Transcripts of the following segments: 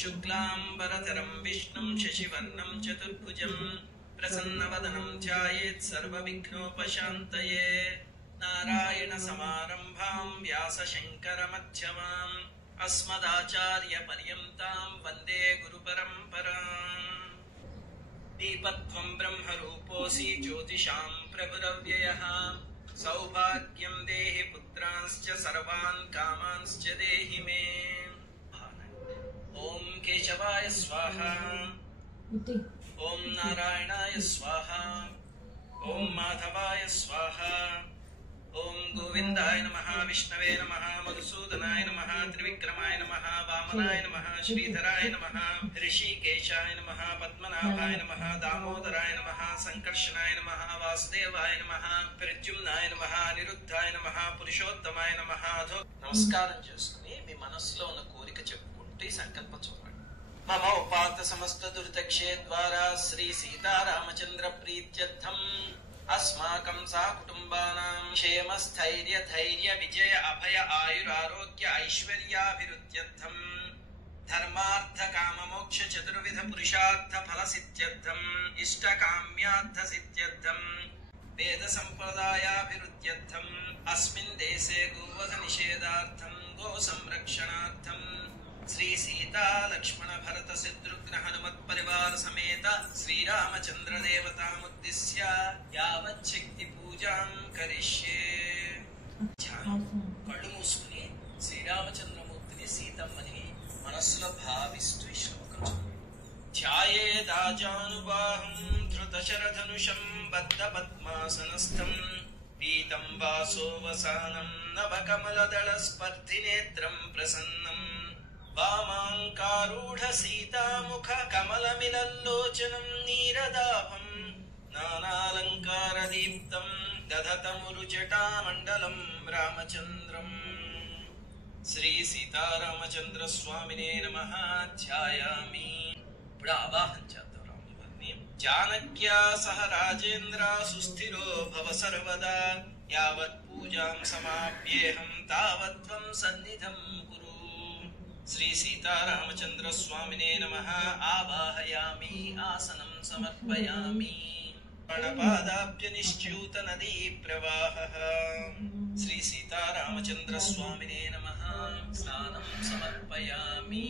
शुक्लांबरधरं विष्णुं शशिवर्णं चतुर्भुजं प्रसन्नवदनं ध्यायेत् सर्वविघ्नोपशान्तये। नारायणसमारम्भां व्यासशङ्करमध्यमाम् अस्मदाचार्यपर्यन्तां वन्दे गुरुपरम्पराम्। दीपत्वं ब्रह्मरूपोऽसि ज्योतिषां प्रभुरव्ययः। सौभाग्यं देहि पुत्रांश्च सर्वान् कामांश्च देहि मे। ओम केशवाय स्वाहा, ओम नारायणाय स्वाहा, ओम माधवाय स्वाहा, ओम गोविंदाय नमः, विष्णवे नमः, मधुसूदनाय नमः, त्रिविक्रमाय नमः, वामनाय नमः, श्रीधराय नमः, ऋषिकेशाय नमः, पद्मनाभाय नमः, दामोदराय नमः, संकर्षणाय नमः, वासुदेवाय नमः, प्रद्युम्नाय नमः, अनिरुद्धाय नमः, पुरुषोत्तमाय नमः। నమస్కారం చేసుకుని మీ మనసులో ఉన్న కోరిక చెప్పుకుంటూ ఈ సంకల్పం చూడండి. మమ ఉపాత సమస్త దురితక్షే ద్వారా శ్రీ సీతారామచంద్ర ప్రీత్యర్థం अस्माकं सकुटुम्बानां क्षेम स्थैर्य धैर्य विजय अभय आयुरारोग्य ऐश्वर्याभिवृद्ध्यर्थं धर्मार्थ काम मोक्ष चतुर्विध पुरुषार्थ फल सिद्ध्यर्थं इष्टकाम्यार्थ सिद्ध्यर्थं वेद संप्रदायाभिवृद्ध्यर्थं अस्मिन् देशे गोवध निषेधार्थं गो संरक्षणार्थं श्री सीता लक्ष्मण भरत शत्रुघ्न हनुमत् परिवार समेत श्रीरामचंद्र देवतामुद्दिश्य यावत् शक्ति पूजां करिष्ये। కళ్ళు మూసుకుని శ్రీరామచంద్రమూర్తిని సీతమ్మని మనస్సులో భావిస్తూ ఈ శ్లోకం ధ్యాయేదాజానుబాహం ధృతశరధనుషం బద్ధపద్మాసనస్థం పీతం వాసోవసానం నవకమలదళ స్పర్ధినేత్రం ప్రసన్నం वामाङ्कारूढ सीतामुख कमलमिलल्लोचनं नीरदाभं नानालङ्कारदीप्तं दधतमुरुजटामण्डलं रामचन्द्रं। श्री सीतारामचंद्र स्वामिने नमः। ध्यायामि। ఇప్పుడు ఆవాహన చేద్దాం రాముని. जानक्या सह राजेन्द्र सुस्थिरो भव सर्वदा यावत् पूजां समाप्येहं तावत् त्वं सन्निधं कुरु। श्री सीतारामचंद्र स्वामिने नमः। आवाहयामि, आसनं समर्पयामि। प्रणपादाभ्य निश्च्यूत नदी प्रवाहः। श्री सीतारामचंद्र स्वामिने नमः। स्नानं समर्पयामि।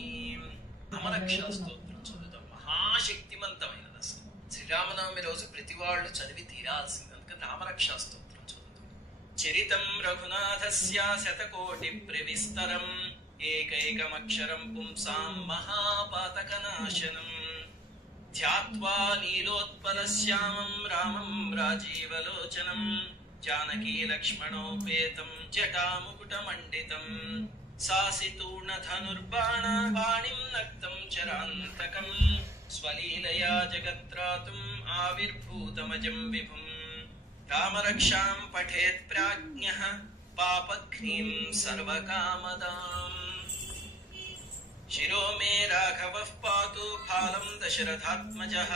అమరక్షర స్తోత్రం చదువుతాం. మహాశక్తిమంతమైనది అసలు. శ్రీరామనవమి రోజు ప్రతి వాళ్ళు చదివి తీరాల్సింది. అందుకని రామరక్షా స్తోత్రం చదువుతాం. చరితం రఘునాథస్య శతకోటి ప్రవిస్తరం ఏకైకమక్షరం పుంసాం మహాపాతకనాశనం ధ్యాత్వా నీలోత్పలశ్యామం రామం రాజీవలోచనం జానకీ లక్ష్మణోపేతం జటాముకుటమండితం సాసితూర్ణధనుర్బాణ వాణిం నక్తం చరాంతకం స్వలీలయా జగత్రాతుం ఆవిర్భూతమజం విభుం రామరక్షాం పఠేత్ ప్రాజ్ఞః పాపఘ్నిం సర్వకామదాం शिरो मे राघवः पातु फालं दशरथात्मजः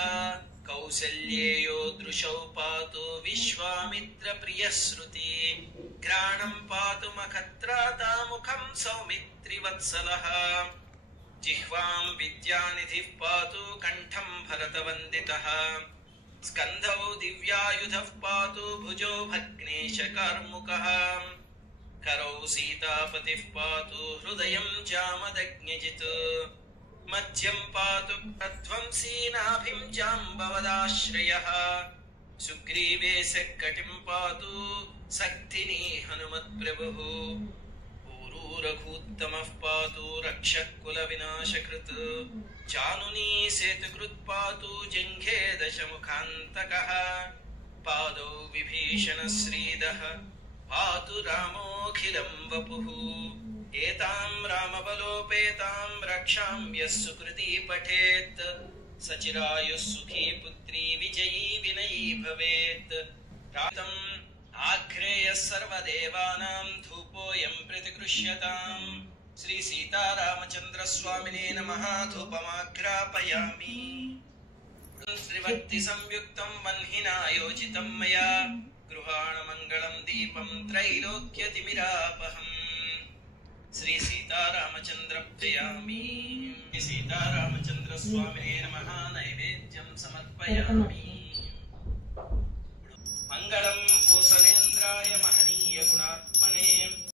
कौसल्येयो दृशौ पातु विश्वामित्रप्रियः श्रुति घ्राणं पातु मखत्राता मुखं सौमित्रिवत्सलः जिह्वां विद्यानिधिः पातु कण्ठं भरतवन्दितः स्कन्धौ दिव्यायुधः पातु भुजो भग्नेशकार्मुकः करौ सीतापतिः पातु हृदयं जामदग्न्यजित् मध्यं पातु प्रध्वंसी नाभिं जाम्बवदाश्रयः सुग्रीवे सकटिं पातु सक्तिनी हनुमत्प्रभुः ऊरू रघूत्तमः पातु रक्षः कुलविनाशकृत् जानुनी सेतुकृत् पातु जङ्घे दशमुखान्तकः पादौ विभीषणश्रीदः पातु रामोऽखिलं वपुः एतां रामबलोपेतां रक्षां यः सुकृती पठेत् सचिरायुः सुखी पुत्री विजयी विनयी भवेत् रातम् आघ्रेयः सर्वदेवानां धूपोऽयं प्रतिगृह्यताम् श्री सीतारामचंद्र स्वामिने नमः। धूपमाघ्रापयामि। त्रिभक्ति संयुक्तं वह्निनायोजितं मया गृहाण मंगलम दीपम त्रैलोक्यतिमिरापहम् श्री सीतारामचंद्र प्रियामि। सीताराम स्वामिने नमः नैवेद्यं समर्पयामि